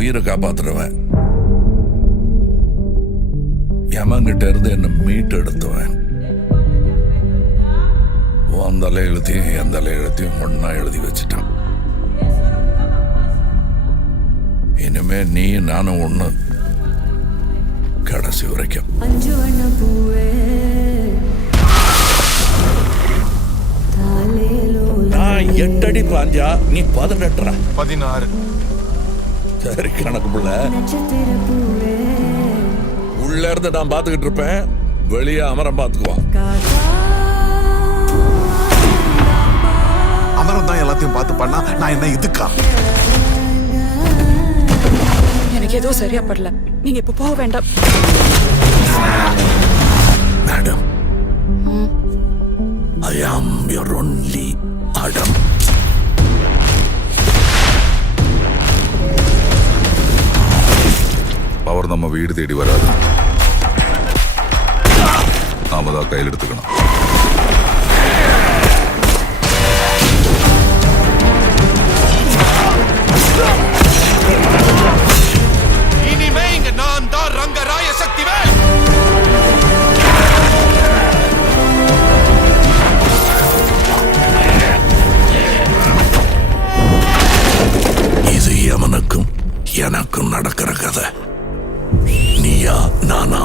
உயிரை காப்பாத்துறவன், யமங்கிட்ட இருந்து என்ன மீட்டு எடுத்துவேன். உன் தலை எழுத்தையும் என் தலை எழுத்தையும் ஒன்னா எழுதி வச்சுட்டான். இனிமே நீ நானும் ஒண்ணு, கடைசி வரைக்கும். நான் 8 அடி பாஞ்சா நீ 18. 16. சரி கணக்கு புள்ள. உள்ள இருந்து நான் பாத்துக்கிட்டு இருப்பேன், வெளியே அமரம் பாத்துக்குவான். அமரம் தான் எல்லாத்தையும் பார்த்து பண்ணா நான் என்ன இதுக்கா? எனக்கு ஏதோ சரியா படல, நீங்க இப்ப போக வேண்டாம். Madam, I am your only Adam. Power நம்ம வீடு தேடி வராது, நாம தான் கையில் எடுத்துக்கணும். இனிமே இங்க நான் தான் ரங்கராய சக்திவேல். இது எவனுக்கும் எனக்கும் நடக்கிற கதை. நீயா நானா?